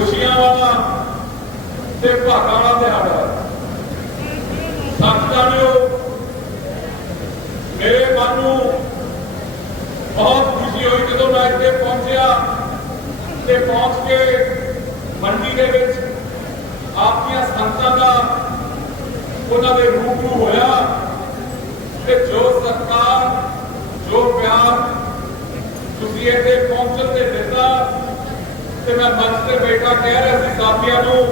ਖੁਸ਼ੀਆਂ ਵਾਲਾ ਤੇ ਭਾਗਾਂ ਵਾਲਾ ਦਿਹਾੜਾ ਸੱਚ ਜਾਣਿਓ ਮੇਰੇ ਮਨ ਨੂੰ ਬਹੁਤ ਖੁਸ਼ੀ ਹੋਈ ਜਦੋਂ ਮੈਂ ਇੱਥੇ ਪਹੁੰਚਿਆ ਤੇ ਪਹੁੰਚ ਕੇ ਮੰਡੀ ਦੇ ਵਿੱਚ ਆਪਣੀਆਂ ਸੰਤਾਂ ਦਾ ਉਹਨਾਂ ਦੇ ਰੂਪ ਨੂੰ ਹੋਇਆ ਤੇ ਜੋ ਸਤਿਕਾਰ, ਜੋ ਪਿਆਰ ਤੁਸੀਂ ਇੱਥੇ ਪਹੁੰਚਣ ਤੇ ਦਿੱਤਾ ਤੇ ਮੈਂ ਮੰਚ ਤੇ ਬੈਠਾ ਕਹਿ ਰਿਹਾ ਸੀ ਸਾਥੀਆਂ ਨੂੰ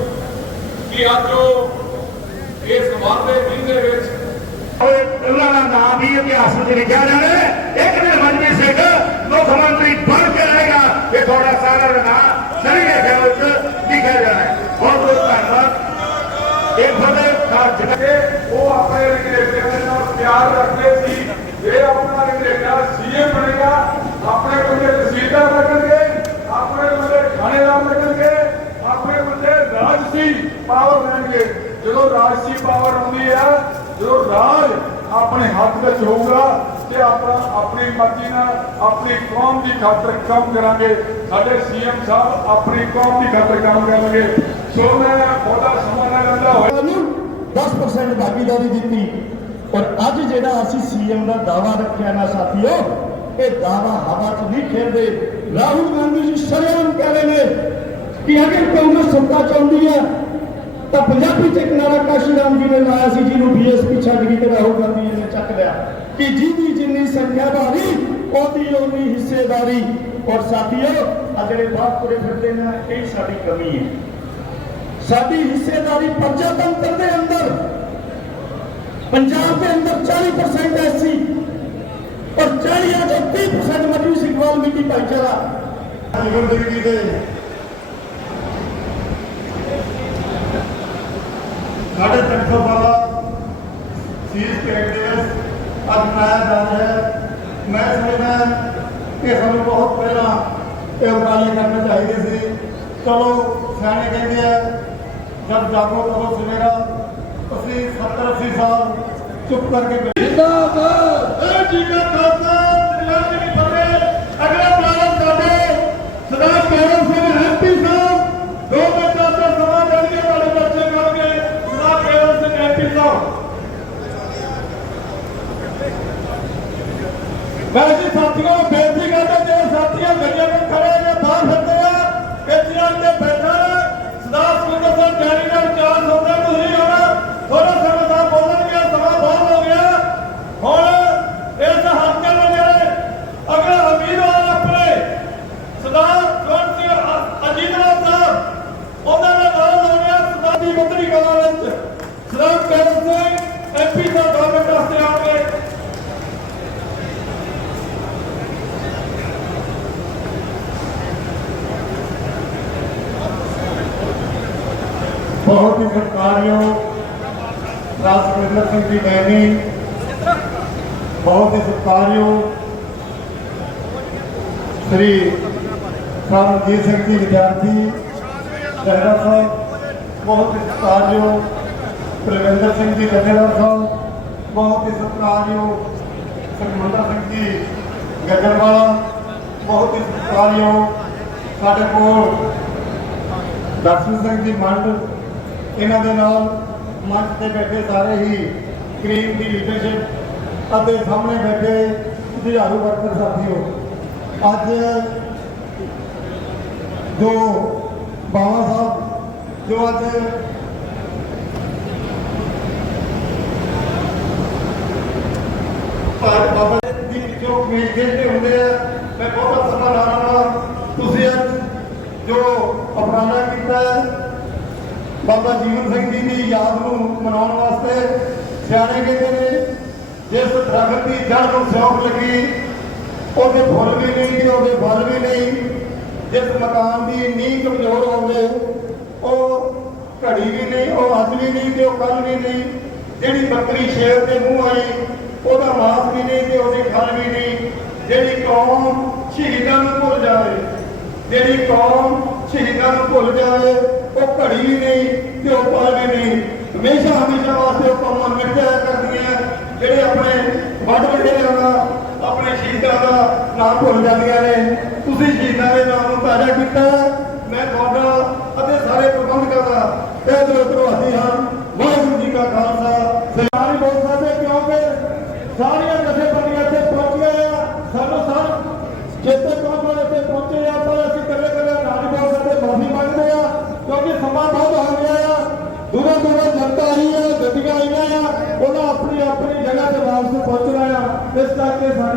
ਕਿ ਅੱਜ ਉਹ ਇਸ ਵਾਅਦੇ ਦਿਨ ਦੇ ਵਿੱਚ ਉਹਨਾਂ ਦਾ ਨਾਮ ਵੀ ਇਤਿਹਾਸ ਵਿੱਚ ਲਿਖਿਆ ਜਾਣਾ ਇੱਕ ਦਿਨ ਮਨਜੀਤ ਸਿੰਘ ਮੁੱਖ ਮੰਤਰੀ ਬਣ ਕੇ ਰਹੇਗਾ। ਇਹ ਤੁਹਾਡਾ ਸਾਰਿਆਂ ਦਾ ਨਾਮ ਸਹੀ ਲਿਖਿਆ ਵਿੱਚ ਲਿਖਿਆ ਜਾਣਾ ਬਹੁਤ ਬਹੁਤ ਧੰਨਵਾਦ। ਇਹ ਫਤਿਹ ਖਾਸ ਜਗ੍ਹਾ ਕਿ ਉਹ ਆਪਣੇ ਅੰਗਰੇਜ਼ਾਂ ਦੇ ਨਾਲ ਪਿਆਰ ਰੱਖਦੇ ਸੀ। ਜੇ ਆਪਣਾ ਅੰਗਰੇਜ਼ਾ ਸੀਐਮ ਬਣੇਗਾ। ਆਪਣੇ ਬੰਦੇ ਤਹਿਸੀਲਦਾਰ ਲੱਗਣਗੇ ਆਪਣੇ ਬੰਦੇ ਥਾਣੇਦਾਰ ਲੱਗਣਗੇ ਆਪਣੇ ਬੰਦੇ ਰਾਜਸੀ ਪਾਵਰ ਲੈਣਗੇ। ਜਦੋਂ ਰਾਜਸੀ ਪਾਵਰ ਆਉਂਦੀ ਹੈ, ਜਦੋਂ ਰਾਜ ਆਪਣੇ ਹੱਥ ਵਿੱਚ ਹੋਊਗਾ ਤੇ ਆਪਾਂ ਆਪਣੀ ਮਰਜ਼ੀ ਨਾਲ ਆਪਣੀ ਕੌਮ ਦੀ ਖਾਤਰ ਕੰਮ ਕਰਾਂਗੇ। ਸਾਡੇ ਸੀਐਮ ਸਾਹਿਬ ਆਪਣੀ ਕੌਮ ਦੀ ਖਾਤਰ ਕੰਮ ਕਰਨਗੇ। ਸੋ ਮੈਂ ਬਹੁਤਾ ਸਮਾਂ ਨਾ ਲੈਂਦਾ ਹੋਇਆ 10% ਭਾਗੀਦਾਰੀ ਦਿੱਤੀ। ਔਰ ਅੱਜ ਜਿਹੜਾ ਅਸੀਂ ਸੀਐਮ ਦਾ ਦਾਵਾ ਰੱਖਿਆ ਨਾ ਸਾਥੀਓ ਇਹ ਦਾਵਾ ਹਵਾ 'ਚ ਨਹੀਂ ਖੇਡਦੇ। ਰਾਹੁਲ ਗਾਂਧੀ ਜੀ ਸ਼ਰੇਆਮ ਕਹਿ ਰਹੇ ਨੇ ਕਿ ਅਗਰ ਕਾਂਗਰਸ ਸੱਤਾ ਚਾਹੁੰਦੀ ਹੈ, ਤਾਂ ਪੰਜਾਬੀ ਚ ਨਾਰਾ ਕਾਸ਼ੀ ਰਾਮ ਜੀ ਨੇ ਲਾਇਆ ਸੀ, ਜਿਹਨੂੰ ਬੀਐਸਪੀ ਛੱਡ ਗਈ ਤੇ ਰਾਹੁਲ ਗਾਂਧੀ ਜੀ ਨੇ ਚੱਕ ਲਿਆ। ਕਿ ਜਿਹਦੀ ਜਿੰਨੀ ਸੰਖਿਆ ਭਾਰੀ ਉਹਦੀ ਉਨੀ ਹਿੱਸੇਦਾਰੀ। ਔਰ ਸਾਥੀਓ ਆ ਜਿਹੜੇ ਬਾਤ ਤੁਰੇ ਫਿਰਦੇ ਨੇ, ਇਹ ਸਾਡੀ ਕਮੀ ਹੈ। ਸਾਡੀ ਹਿੱਸੇਦਾਰੀ ਪ੍ਰਜਾਤੰਤਰ ਦੇ ਅੰਦਰ, ਪੰਜਾਬ ਦੇ ਅੰਦਰ 40% ਐਸੀ ਪਰ 40 ਜਾਂ 30% ਮਜਬੀ ਸਿੰਘ ਵਾਲਮੀਕੀ ਭਾਈਚਾਰਾ। ਜੀਵਨ ਦੇ। ਸਾਢੇ ਤਿੰਨ ਵਾਲਾ ਸੀਸ ਟੈਗ ਦਿਵਸ ਅੱਜ ਮਨਾਇਆ ਜਾ ਰਿਹਾ ਹੈ ਮੈਂ ਸਮਝਦਾ ਕਿ ਸਾਨੂੰ ਬਹੁਤ ਪਹਿਲਾਂ ਇਹ ਉਪਰਾਲੇ ਕਰਨੇ ਚਾਹੀਦੇ ਸੀ। ਚਲੋ, ਸਿਆਣੇ ਕਹਿੰਦੇ ਆ, ਜਦ ਜਾਗੋ ਤਦੋਂ ਸਵੇਰਾ, ਅਸੀਂ 70 80 ਸਾਲ ਚੁੱਪ ਕਰਕੇ ਜਿੰਦਾਬਾਦ। ਏ ਜੀ ਦਾ ਖਾਲਸਾ ਸ੍ਰੀ ਜੀ ਕੀ ਫਤਿਹ ਅਗਲਾ ਪਲਾਨ ਸਾਡੇ ਸਰਦਾਰ ਕੇਵਲ ਸਿੰਘ ਐਮਪੀ ਸਾਹਿਬ ਦੋ ਮਿੰਟਾਂ ਦਾ ਸਮਾਂ ਦੇਣਗੇ ਤੁਹਾਡੇ ਬੱਚੇ ਕਰਨਗੇ ਸਰਦਾਰ ਕੇਵਲ ਸਿੰਘ ਐਮਪੀ ਸਾਹਿਬ ਮੈਂ ਜੀ ਸਾਥੀਆਂ ਨੂੰ ਬੇਨਤੀ ਕਰਦਾ ਜੇ ਸਾਥੀਆਂ ਗੱਡੀਆਂ ਵਿੱਚ ਖੜੇ ਨੇ ਬਾਹਰ ਫਿਰਦੇ ਆ ਇੱਥੇ ਤੇ ਬੈਠਾ ਹੈ ਸਰਦਾਰ ਸੁਰਿੰਦਰ ਸਿੰਘ ਡੈਡੀ ਨਾਲ ਚਾਰ ਹੁੰਦਾ ਤੁਸੀਂ ਆਉਣਾ ਥੋੜਾ ਸਮਾਂ ਦਾ ਬੋਲਣਗੇ ਸਮਾਂ ਬਹੁਤ ਹੋ ਗਿਆ ਹੁਣ ਇਸ ਹਲਕੇ ਦੇ ਜਿਹੜੇ ਅਗਲੇ ਉਮੀਦਵਾਰ ਆਪਣੇ ਸਰਦਾਰ ਜਵਨ ਸਿੰਘ ਅ- ਅਜੀਤਨਾਥ ਸਾਹਿਬ ਉਹਨਾਂ ਦਾ ਨਾਮ ਲਾਉਣਿਆ ਸਰਦਾਰ ਦੀ ਮੰਤਰੀ ਕਲਾ ਵਿੱਚ ਸਰਦਾਰ ਕੇਵਲ ਸਿੰਘ ਐਮਪੀ ਦਾ ਗਵਰਨਮੈਂਟ ਵਾਸਤੇ ਆਉਣਗੇ ਬਹੁਤ ਹੀ ਸਤਿਕਾਰਯੋਗ ਰਾਜਵਿੰਦਰ ਸਿੰਘ ਜੀ ਬੈਣੀ ਬਹੁਤ ਹੀ ਸਤਿਕਾਰਯੋਗ ਸ੍ਰੀ ਸਰਬਜੀਤ ਸਿੰਘ ਜੀ ਵਿਦਿਆਰਥੀ, ਲਹਿਰਾ ਸਾਹਿਬ, ਬਹੁਤ ਹੀ ਸਤਿਕਾਰਯੋਗ ਪ੍ਰਵਿੰਦਰ ਸਿੰਘ ਜੀ ਜਥੇਦਾਰ ਸਾਹਿਬ, ਬਹੁਤ ਹੀ ਸਤਿਕਾਰਯੋਗ ਸੁਖਮੰਦਰ ਸਿੰਘ ਜੀ ਗੱਜਰਵਾਲਾ ਬਹੁਤ ਹੀ ਸਤਿਕਾਰਯੋਗ ਸਾਡੇ ਕੋਲ ਦਰਸ਼ਨ ਸਿੰਘ ਜੀ ਮੰਡ ਇਹਨਾਂ ਦੇ ਨਾਲ ਮੰਚ ਤੇ ਬੈਠੇ ਸਾਰੇ ਹੀ ਕਰੀਮ ਦੀ ਲੀਡਰਸ਼ਿਪ ਅਤੇ ਸਾਹਮਣੇ ਬੈਠੇ ਜੁਝਾਰੂ ਵਰਕਰ ਸਾਥੀਓ, ਅੱਜ ਜੋ ਬਾਵਾ ਸਾਹਿਬ, ਜੋ ਅੱਜ ਭਾਰਤ ਬਾਬਾ ਜੀ ਜੋ ਕਮੇਟੀ ਖੇਡਦੇ ਹੁੰਦੇ ਆ, ਮੈਂ ਬਹੁਤ ਸਮਾਂ ਲਾ ਤੁਸੀਂ ਅੱਜ ਜੋ ਉਪਰਾਲਾ ਕੀਤਾ ਹੈ ਬਾਬਾ ਜੀਵਨ ਸਿੰਘ ਜੀ ਦੀ ਯਾਦ ਨੂੰ ਮਨਾਉਣ ਵਾਸਤੇ ਸਿਆਣੇ ਕਹਿੰਦੇ ਨੇ, ਜਿਸ ਦਰਖਤ ਦੀ ਜੜ ਨੂੰ ਸਿਉਂਕ ਲੱਗੀ, ਉਹਦੇ ਫੁੱਲ ਵੀ ਨਹੀਂ ਤੇ ਉਹਦੇ ਫਲ ਵੀ ਨਹੀਂ, ਜਿਸ ਮਕਾਨ ਦੀ ਨੀਂਹ ਕਮਜ਼ੋਰ ਹੋਵੇ, ਉਹ ਘੜੀ ਵੀ ਨਹੀਂ, ਉਹ ਅੱਜ ਵੀ ਨਹੀਂ ਤੇ ਉਹ ਕੱਲ ਵੀ ਨਹੀਂ, ਜਿਹੜੀ ਬੱਕਰੀ ਸ਼ੇਰ ਦੇ ਮੂੰਹ ਆਈ ਉਹਦਾ ਮਾਸ ਵੀ ਨਹੀਂ ਤੇ ਉਹਦੇ ਖਲ ਵੀ ਨਹੀਂ, ਜਿਹੜੀ ਕੌਮ ਸ਼ਹੀਦਾਂ ਨੂੰ ਭੁੱਲ ਜਾਵੇ, ਜਿਹੜੀ ਕੌਮ ਸ਼ਹੀਦਾਂ ਨੂੰ ਭੁੱਲ ਜਾਵੇ ਉਹ ਘੜੀ ਵੀ ਨਹੀਂ ਤੇ ਉਹ ਪਲ ਵੀ ਨਹੀਂ। ਹਮੇਸ਼ਾ ਹਮੇਸ਼ਾ ਵਾਸਤੇ ਉਹ ਕੌਮਾਂ ਮਿਟਿਆ ਕਰਦੀਆਂ ਜਿਹੜੇ ਆਪਣੇ ਵੱਡ ਵੱਡਿਆਂ ਦਾ, ਆਪਣੇ ਸ਼ਹੀਦਾਂ ਦਾ ਨਾਮ ਭੁੱਲ ਜਾਂਦੀਆਂ ਨੇ। ਤੁਸੀਂ ਸ਼ਹੀਦਾਂ ਦੇ ਨਾਮ ਨੂੰ ਤਾਜ਼ਾ ਕੀਤਾ। ਮੈਂ ਤੁਹਾਡਾ ਅਤੇ ਸਾਰੇ ਪ੍ਰਬੰਧਕਾਂ ਦਾ ਤਹਿ ਦਿਲੋਂ ਧੰਨਵਾਦੀ ਹਾਂ। ਵਾਹਿਗੁਰੂ ਜੀ ਕਾ ਖਾਲਸਾ। ਸਰਕਾਰੀ ਬੋਲ ਸਕਦੇ ਕਿਉਂਕਿ ਸਾਰੀਆਂ ਨਸ਼ੇ ਇੱਥੇ ਪਹੁੰਚੀਆਂ ਆ ਸਾਨੂੰ ਸਰ ਜਿੱਥੇ ਪਹੁੰਚਣ ਇੱਥੇ ਪਹੁੰਚੇ ਆ ਪਰ ਅਸੀਂ ਕਦੇ ਕਦੇ ਨਾਨੀ ਬੋਲ ਸਕਦੇ ਮਾਫੀ ਮੰਗਦੇ ਆ ਕਿਉਂਕਿ ਸਮਾਂ ਬਹੁਤ ਹੋ ਗਿਆ ਆ। ਦੂਰੋਂ ਦੂਰੋਂ ਜਨਤਾ ਆਈ ਆ, ਗੱਡੀਆਂ ਆਈਆਂ ਆ। ਉਹਨਾਂ ਆਪਣੀ ਆਪਣੀ ਜਗ੍ਹਾ ਤੇ ਵਾਪਸ ਪਹੁੰਚਣਾ ਆ। ਇਸ ਕਰਕੇ ਸਾਡੇ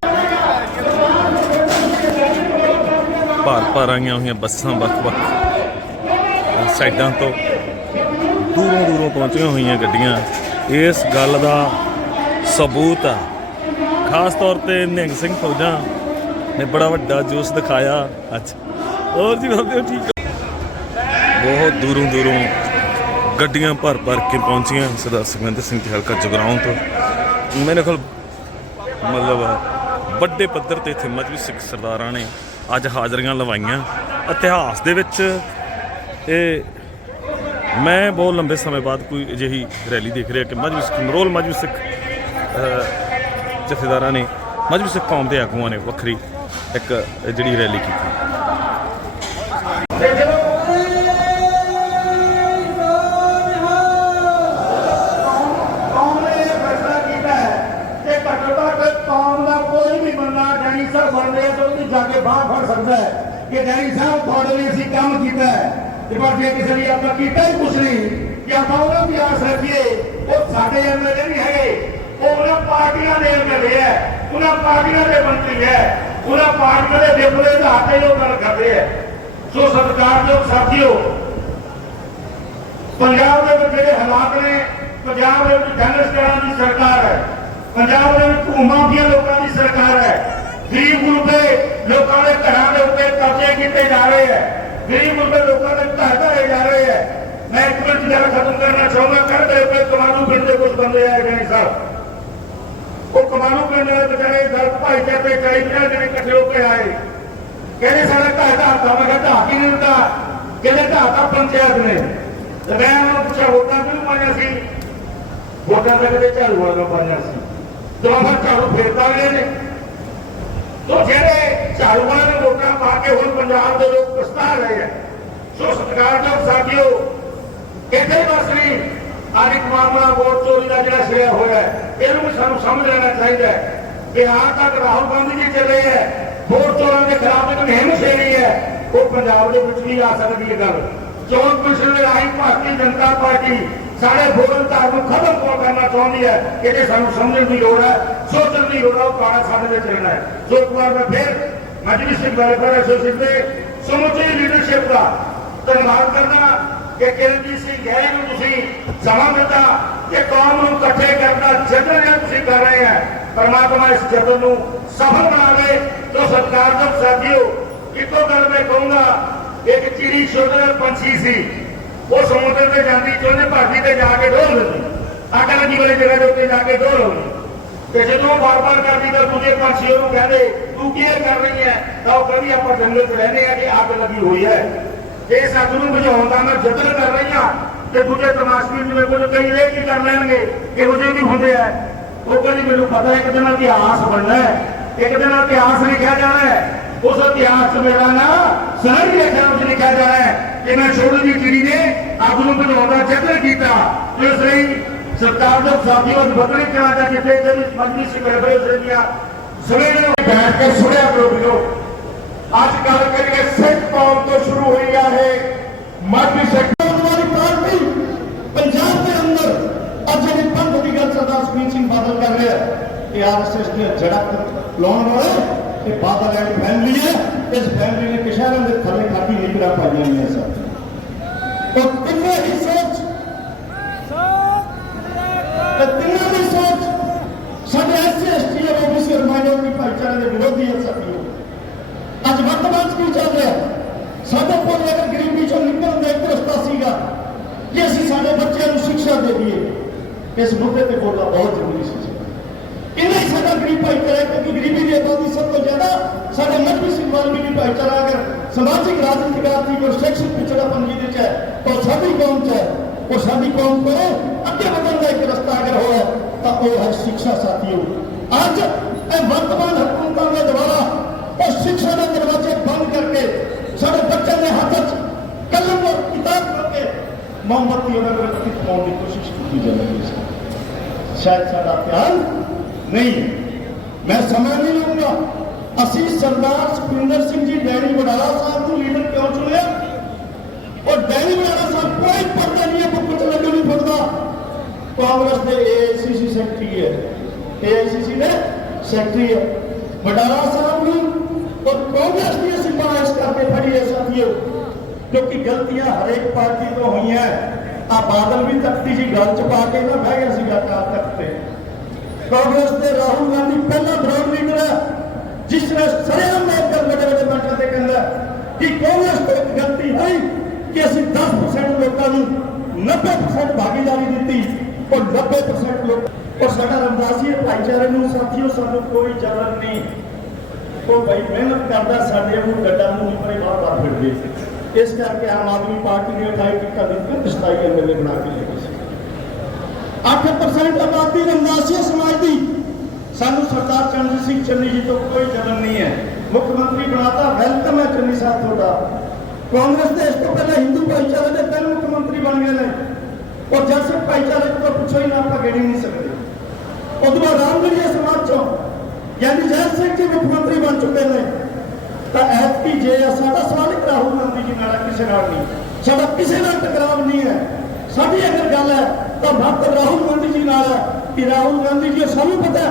ਭਾਰ ਭਾਰ ਆਈਆਂ ਹੋਈਆਂ ਬੱਸਾਂ ਵੱਖ-ਵੱਖ ਸਾਈਡਾਂ ਤੋਂ ਦੂਰੋਂ ਦੂਰੋਂ ਪਹੁੰਚੀਆਂ ਹੋਈਆਂ ਗੱਡੀਆਂ। ਇਸ ਗੱਲ ਦਾ ਸਬੂਤ ਆ। ਖਾਸ ਤੌਰ ਤੇ ਨਿਹੰਗ ਸਿੰਘ ਫੌਜਾਂ ਨੇ ਬੜਾ ਵੱਡਾ ਜੋਸ਼ ਦਿਖਾਇਆ ਅੱਜ। ਹੋਰ ਜੀ ਬਾਬੇ, ਠੀਕ ਬਹੁਤ ਦੂਰੋਂ ਦੂਰੋਂ ਗੱਡੀਆਂ ਭਰ ਭਰ ਕੇ ਪਹੁੰਚੀਆਂ। ਸਰਦਾਰ ਸੁਖਵਿੰਦਰ ਸਿੰਘ ਜੀ ਹਲਕਾ ਜਗਰਾਉਂ ਤੋਂ। ਮੇਰੇ ਕੋਲ ਮਤਲਬ ਵੱਡੇ ਪੱਧਰ ਤੇ ਇੱਥੇ ਮਜਬੀ ਸਿੱਖ ਸਰਦਾਰਾਂ ਨੇ ਅੱਜ ਹਾਜ਼ਰੀਆਂ ਲਵਾਈਆਂ। ਇਤਿਹਾਸ ਦੇ ਵਿੱਚ ਇਹ ਮੈਂ ਬਹੁਤ ਲੰਬੇ ਸਮੇਂ ਬਾਅਦ ਕੋਈ ਅਜਿਹੀ ਰੈਲੀ ਦੇਖ ਰਿਹਾ ਕਿ ਮਜਬੀ ਸਿੱਖ ਮਰੋਲ ਮਜਬੀ ਸਿੱਖ ਜਥੇਦਾਰਾਂ ਨੇ ਮਜਬੀ ਸਿੱਖ ਕੌਮ ਦੇ ਆਗੂਆਂ ਨੇ ਵੱਖਰੀ ਇੱਕ ਜਿਹੜੀ ਰੈਲੀ ਕੀਤੀ। ਸਾਹਿਬ ਬਣ ਰਿਹਾ ਤਾਂ ਉਹਦੀ ਜਾ ਕੇ ਬਾਹ ਫੜ ਸਕਦਾ ਹੈ। ਕਿ ਡੈਣੀ ਸਾਹਿਬ, ਤੁਹਾਡੇ ਲਈ ਅਸੀਂ ਕੰਮ ਕੀਤਾ ਹੈ। ਤੇ ਪਰ ਜੇ ਕਿਸੇ ਲਈ ਆਪਾਂ ਕੀਤਾ ਹੀ ਕੁਛ ਨਹੀਂ, ਕਿ ਆਪਾਂ ਉਹਨਾਂ ਦੀ ਆਸ ਰੱਖੀਏ, ਉਹ ਸਾਡੇ ਐਮਐਲਏ ਨਹੀਂ ਹੈਗੇ। ਉਹ ਉਹਨਾਂ ਪਾਰਟੀਆਂ ਦੇ ਐਮਐਲਏ ਹੈ। ਉਹਨਾਂ ਪਾਰਟੀਆਂ ਦੇ ਮੰਤਰੀ ਹੈ। ਉਹਨਾਂ ਪਾਰਟੀਆਂ ਦੇ ਵਿਪਲੇ ਦਾ ਹੱਥੇ ਲੋਕ ਗੱਲ ਕਰਦੇ ਹੈ। ਸੋ ਸਤਿਕਾਰਯੋਗ ਸਾਥੀਓ, ਪੰਜਾਬ ਦੇ ਵਿੱਚ ਜਿਹੜੇ ਹਾਲਾਤ ਨੇ, ਪੰਜਾਬ ਦੇ ਵਿੱਚ ਗੈਂਗਸਟਰਾਂ ਦੀ ਸਰਕਾਰ ਹੈ। ਪੰਜਾਬ ਦੇ ਵਿੱਚ ਭੂਮਾਫੀਆ ਲੋਕਾਂ ਦੀ ਸਰਕਾਰ ਹੈ। ਗਰੀਬ ਗੁਰਬੇ ਲੋਕਾਂ ਦੇ ਘਰਾਂ ਦੇ ਉੱਤੇ ਕਬਜ਼ੇ ਕੀਤੇ ਜਾ ਰਹੇ ਹੈ। ਗਰੀਬ ਗੁਰਬੇ ਲੋਕਾਂ ਦੇ ਘਰ ਢਾਏ ਜਾ ਰਹੇ ਹੈ। ਮੈਂ ਇੱਕ ਮਿੰਟ ਜਿਹੜਾ ਖਤਮ ਕਰਨਾ ਚਾਹੁੰਦਾ ਕਰਦੇ ਪਏ ਕਮਾਨੂ ਪਿੰਡ ਦੇ ਕੁਝ ਬੰਦੇ ਆਏ ਗਏ ਸਾਹਿਬ ਉਹ ਕਮਾਨੂ ਪਿੰਡ ਦੇ ਵਿਚਾਰੇ ਦਲ ਭਾਈਚਾਰੇ ਤੇ ਕਈ ਪੰਜਾਹ ਜਣੇ ਇਕੱਠੇ ਹੋ ਕੇ ਆਏ। ਕਹਿੰਦੇ ਸਾਡਾ ਘਰ ਢਾਤਾ ਮੈਂ ਕਿਹਾ ਢਾਹ ਕੀ ਨਹੀਂ ਦਿੱਤਾ ਕਹਿੰਦੇ ਢਾਤਾ ਪੰਚਾਇਤ ਨੇ। ਤੇ ਮੈਂ ਉਹਨਾਂ ਨੂੰ ਪੁੱਛਿਆ, ਵੋਟਾਂ ਕਿਉਂ ਪਾਈਆਂ ਸੀ? ਵੋਟਾਂ ਤਾਂ ਕਦੇ ਝਾੜੂ ਵਾਲਾ ਪਾਈਆਂ ਸੀ। ਜਦੋਂ ਫਿਰ ਝਾੜੂ ਫੇਰਦਾ ਗਏ ਨੇ ਜਿਹੜੇ ਝਾੜੂ ਨੇ ਵੋਟਾਂ ਪਾ ਕੇ ਹੁਣ ਪੰਜਾਬ ਦੇ ਲੋਕ ਪਛਤਾ ਰਹੇ ਹੈ ਸੋ ਸਤਿਕਾਰਯੋਗ ਸਾਥੀਓ ਇੱਥੇ ਬਸ ਨਹੀਂ ਅੱਜ ਇੱਕ ਮਾਮਲਾ ਵੋਟ ਚੋਰੀ ਦਾ ਜਿਹੜਾ ਛਿੜਿਆ ਹੋਇਆ ਇਹਨੂੰ ਵੀ ਸਾਨੂੰ ਸਮਝ ਲੈਣਾ ਚਾਹੀਦਾ ਹੈ। ਬਿਹਾਰ ਤੱਕ ਰਾਹੁਲ ਗਾਂਧੀ ਜੀ ਚੱਲੇ ਹੈ ਵੋਟ ਚੋਰਾਂ ਦੇ ਖਿਲਾਫ ਇੱਕ ਮੁਹਿੰਮ ਛੇੜੀ ਹੈ, ਉਹ ਪੰਜਾਬ ਦੇ ਵਿੱਚ ਵੀ ਆ ਸਕਦੀ ਹੈ ਗੱਲ। ਚੋਣ ਕਮਿਸ਼ਨ ਦੇ ਰਾਹੀਂ ਭਾਰਤੀ ਜਨਤਾ ਪਾਰਟੀ ਸਾਡੇ ਫੋਰਨ ਧਾਰ ਨੂੰ ਖਤਮ ਕਿਉਂ ਕਰਨਾ ਚਾਹੁੰਦੀ ਹੈ? ਇਹਦੇ ਸਾਨੂੰ ਸਮਝਣ ਦੀ ਲੋੜ ਹੈ, ਸੋਚਣ ਦੀ ਲੋੜ ਹੈ, ਉਹ ਕਾਣਾ ਸਾਡੇ ਵਿੱਚ ਰਹਿਣਾ ਹੈ। ਸੋ ਇੱਕ ਵਾਰ ਮੈਂ ਫਿਰ ਮਜਲਿਸ ਸਿੰਘ ਵੈਲਫੇਅਰ ਐਸੋਸੀਏਸ਼ਨ ਦੇ ਸਮੁੱਚੀ ਲੀਡਰਸ਼ਿਪ ਦਾ ਧੰਨਵਾਦ ਕਰਦਾ ਕਿ ਕਿਰਨਜੀਤ ਸਿੰਘ ਗਹਿਰੀ ਨੂੰ ਤੁਸੀਂ ਸਮਾਂ ਦਿੱਤਾ ਕਿ ਕੌਮ ਨੂੰ ਇਕੱਠੇ ਕਰਨਾ ਦਾ ਜਿਹੜਾ ਤੁਸੀਂ ਕਰ ਰਹੇ ਹੈ। ਪਰਮਾਤਮਾ ਇਸ ਯਤਨ ਨੂੰ ਸਫਲ ਬਣਾਵੇ ਜੋ ਸਤਿਕਾਰਯੋਗ ਸਾਥੀਓ, ਇੱਕੋ ਗੱਲ ਮੈਂ ਕਹੂੰਗਾ, ਇੱਕ ਚਿੜੀ ਛੋਟੇ ਪੰਛੀ ਸੀ। ਉਹ ਸਮੁੰਦਰ ਤੇ ਜਾਂਦੀ ਤੇ ਉਹਨੇ ਤੇ ਜਾ ਕੇ ਡੋਲ ਦਿੰਦੀ ਆਟਾ ਲੱਗੀ ਵਾਲੀ ਜਗ੍ਹਾ ਦੇ ਉੱਤੇ ਜਾ ਕੇ ਡੋਲ ਹੁੰਦੀ ਤੇ ਜਦੋਂ ਬਾਰ-ਬਾਰ ਕਰਦੀ ਤਾਂ ਦੂਜੇ ਪੰਛੀ ਉਹਨੂੰ ਕਹਿੰਦੇ ਤੂੰ ਕੀ ਕਰ ਰਹੀ ਹੈ, ਤਾਂ ਉਹ ਕਹਿੰਦੀ, ਆਪਾਂ ਜੰਗਲ 'ਚ ਰਹਿੰਦੇ ਆ ਕਿ ਅੱਗ ਲੱਗੀ ਹੋਈ ਹੈ। ਇਸ ਅੱਗ ਨੂੰ ਬੁਝਾਉਣ ਦਾ ਮੈਂ ਯਤਨ ਕਰ ਰਹੀ ਹਾਂ, ਤੇ ਦੂਜੇ ਤਮਾਸ਼ਬੀਨ ਜਿਵੇਂ ਕੁਝ ਕਈ ਇਹ ਕੀ ਕਰ ਲੈਣਗੇ, ਇਹੋ ਜਿਹੇ ਵੀ ਹੁੰਦੇ ਆ। ਉਹ ਕਹਿੰਦੀ, ਮੈਨੂੰ ਪਤਾ ਇੱਕ ਦਿਨ ਇਤਿਹਾਸ ਬਣਨਾ ਹੈ। ਇੱਕ ਦਿਨ ਇਤਿਹਾਸ ਲਿਖਿਆ ਜਾਣਾ ਹੈ। ਉਸ ਇਤਿਹਾਸ 'ਚ ਮੇਰਾ ਨਾ ਸਾਰੀ ਅੱਖਾਂ ਵਿੱਚ ਲਿਖਿਆ ਜਾਣਾ ਹੈ। ਕਿ ਮੈਂ ਛੋਟੀ ਜਿਹੀ ਚਿੜੀ ਨੇ ਅੱਗ ਨੂੰ ਬੁਝਾਉਣ ਦਾ ਯਤਨ ਕੀਤਾ। ਇਸ ਲਈ ਸਰਕਾਰ ਦੇ ਸਾਥੀਆਂ ਨੂੰ ਬਦਲੀ ਕਰਾਂ ਦਾ ਜਿੱਥੇ ਜਿਹੜੀ ਮਜਲਿਸ ਕਰਬਰੇ ਸਰੀਆ ਸਵੇਰੇ ਨੂੰ ਬੈਠ ਕੇ ਸੁਣਿਆ ਕਰੋ ਵੀਰੋ। ਅੱਜ ਗੱਲ ਕਰੀਏ ਸਿੱਖ ਕੌਮ ਤੋਂ ਸ਼ੁਰੂ ਹੋਈ ਆ ਇਹ ਮਾਝੀ ਸਿੱਖ। ਸਮਾਜਵਾਦੀ ਪਾਰਟੀ ਪੰਜਾਬ ਦੇ ਅੰਦਰ ਅੱਜ ਜਿਹੜੀ ਪੰਥ ਦੀ ਗੱਲ ਸਰਦਾਰ ਸੁਖਬੀਰ ਸਿੰਘ ਬਾਦਲ ਕਰ ਰਿਹਾ ਹੈ ਕਿ ਆਰਐਸਐਸ ਦੀ ਜੜਾ ਲਾਉਣ ਵਾਲੇ ਇਹ ਬਾਦਲ ਐਂਡ ਫੈਮਿਲੀ ਹੈ। ਇਸ ਫੈਮਿਲੀ ਨੇ ਕਿਸ਼ਾਰਾਂ ਦੇ ਥੱਲੇ ਕਾਫੀ ਨੀਕਰਾ ਪਾਈਆਂ ਨੇ ਸਰ ਉਹ ਸੋਚ ਤੇ ਦੀ ਸੋਚ ਸਾਡੇ ਐਸਸੀ ਐਸਟੀ ਅਤੇ ਓਬੀਸੀ ਮਾਈਨੋਰਟੀ ਭਾਈਚਾਰੇ ਦੇ ਵਿਰੋਧੀ ਹੈ ਸਾਥੀਓ ਅੱਜ ਵਰਤਮਾਨ 'ਚ ਕੀ ਚੱਲ ਰਿਹਾ ਸਾਡੇ ਕੋਲ ਅਗਰ ਗਰੀਬੀ ਚੋਂ ਨਿਕਲਣ ਦਾ ਇੱਕ ਰਸਤਾ ਸੀਗਾ ਕਿ ਅਸੀਂ ਸਾਡੇ ਬੱਚਿਆਂ ਨੂੰ ਸਿੱਖਿਆ ਦੇ ਦਈਏ ਇਸ ਮੁੱਦੇ ਤੇ ਬੋਲਣਾ ਬਹੁਤ ਜ਼ਰੂਰੀ جگہ غریب بھائی کرے کیونکہ غریبی کی آبادی سب کو زیادہ سارے مذہبی سنوال بھی بھائی چارہ اگر سماجک راجنیتک آرتھک اور شیکشک پچھڑا پن جی ہے تو ساری قوم چ وہ ساری قوم کو اگے بدل کا ایک رستہ اگر ہوا تو وہ ہے شکشا ساتھیوں اج اے ورتمان حکومتوں نے دوبارہ اور شکشا کے دروازے بند کر کے سارے بچوں نے ہاتھ قلم اور کتاب کر کے موم بتی انہوں نے پاؤن کوشش کی شاید ਦੀ ਕੋਸ਼ਿਸ਼ ਕੀਤੀ ਜਾਂਦੀ ਹੈ ਸ਼ਾਇਦ ਸਾਡਾ ਧਿਆਨ ਨਹੀਂ ਹੈ। ਮੈਂ ਸਮਾਂ ਨਹੀਂ ਲਊਂਗਾ ਅਸੀਂ ਸਰਦਾਰ ਸੁਖਿੰਦਰ ਸਿੰਘ ਜੀ ਡੈਣੀ ਵਡਾਲਾ ਸਾਹਿਬ ਨੂੰ ਲੀਡਰ ਕਿਉਂ ਚੁਣਿਆ ਔਰ ਡੈਣੀ ਵਡਾਲਾ ਸਾਹਿਬ ਕੋਈ ਪਰਦਾ ਨਹੀਂ ਹੈ ਬੁੱਕ ਚ ਲੱਗਣ ਨਹੀਂ ਫਿਰਦਾ ਕਾਂਗਰਸ ਦੇ ਏਆਈਸੀਸੀ ਸੈਕਟਰੀ ਹੈ ਏਆਈਸੀਸੀ ਦੇ ਸੈਕਟਰੀ ਹੈ ਵਡਾਲਾ ਸਾਹਿਬ ਨੂੰ ਔਰ ਕਾਂਗਰਸ ਦੀ ਅਸੀਂ ਬਾਇਸ ਕਰਕੇ ਫੜੀ ਹੈ ਸਾਥੀਓ ਕਿਉਂਕਿ ਗਲਤੀਆਂ ਹਰੇਕ ਪਾਰਟੀ ਤੋਂ ਹੋਈਆਂ ਆ ਬਾਦਲ ਵੀ ਤਖਤੀ ਜੀ ਗੱਲ ਚ ਪਾ ਕੇ ਨਾ ਬਹਿ ਗਿਆ ਸੀਗਾ ਕਾਰ ਤਖਤ ਤੇ ਕਾਂਗਰਸ ਦੇ ਰਾਹੁਲ ਗਾਂਧੀ ਪਹਿਲਾ ਬਰਾਡ ਲੀਡਰ ਹੈ, ਜਿਸ ਨੇ ਸਰੇਆਮ ਮੈਂ ਕਰ ਵੱਡੇ ਵੱਡੇ ਬੈਠਾਂ ਤੇ ਕਹਿੰਦਾ ਕਿ ਕਾਂਗਰਸ ਤੋਂ ਇੱਕ ਗਲਤੀ ਹੋਈ ਕਿ ਅਸੀਂ 10% ਲੋਕਾਂ ਨੂੰ 90% ਭਾਗੀਦਾਰੀ ਦਿੱਤੀ ਔਰ 90% ਲੋਕ ਔਰ ਸਾਡਾ ਰਮਦਾਸੀਏ ਭਾਈਚਾਰੇ ਨੂੰ, ਸਾਥੀਓ, ਸਾਨੂੰ ਕੋਈ ਜਲਨ ਨਹੀਂ। ਉਹ ਭਾਈ ਮਿਹਨਤ ਕਰਦਾ ਸਾਡੇ ਨੂੰ ਗੱਡਾ ਨੂੰ ਨਹੀਂ ਪਰੇ ਬਾਹਰ ਬਾਹਰ ਫਿਰ ਇਸ ਕਰਕੇ ਆਮ ਆਦਮੀ ਪਾਰਟੀ ਨੇ ਅਠਾਈ ਟਿਕਟਾਂ ਦਿੱਤੀਆਂ ਤੇ 27 ਐਮਐਲਏ ਬਣਾ ਕੇ ਲੈ 8% ਆਬਾਦੀ ਰਮਦਾਸੀਆ ਸਮਾਜ ਦੀ। ਸਾਨੂੰ ਸਰਦਾਰ ਚੰਦਰ ਸਿੰਘ ਚੰਨੀ ਜੀ ਤੋਂ ਕੋਈ ਜਲਨ ਨਹੀਂ ਹੈ। ਮੁੱਖ ਮੰਤਰੀ ਬਣਾਤਾ ਵੈਲਕਮ ਹੈ ਚੰਨੀ ਸਾਹਿਬ ਤੁਹਾਡਾ। ਕਾਂਗਰਸ ਦੇ ਇਸ ਤੋਂ ਪਹਿਲਾਂ ਹਿੰਦੂ ਭਾਈਚਾਰੇ ਦੇ ਤਿੰਨ ਮੁੱਖ ਮੰਤਰੀ ਬਣ ਗਏ ਨੇ। ਔਰ ਜਦ ਸਿੱਖ ਭਾਈਚਾਰੇ ਤੋਂ ਪੁੱਛੋ ਹੀ ਨਾ, ਆਪਾਂ ਗੇੜੀ ਨਹੀਂ ਸਕਦੇ। ਉਦੋਂ ਬਾਅਦ ਰਾਮਗੜੀਆ ਸਮਾਜ ਚੋਂ, ਯਾਨੀ ਜੈ ਸਿੰਘ ਜੀ ਮੁੱਖ ਮੰਤਰੀ ਬਣ ਚੁੱਕੇ ਨੇ। ਤਾਂ ਐਤਕੀ ਜੇ ਆ, ਸਾਡਾ ਸਵਾਲ ਇੱਕ ਰਾਹੁਲ ਗਾਂਧੀ ਜੀ ਨਾਲ ਕਿਸੇ ਨਾਲ ਨਹੀਂ। ਸਾਡਾ ਕਿਸੇ ਨਾਲ ਟਕਰਾਵ ਨਹੀਂ ਹੈ। ਸਾਡੀ ਅਗਰ ਗੱਲ ਹੈ ਤਾਂ ਭਗਤ ਰਾਹੁਲ ਗਾਂਧੀ ਜੀ ਨਾਲ ਹੈ ਕਿ ਰਾਹੁਲ ਗਾਂਧੀ ਜੀ ਸਾਨੂੰ ਪਤਾ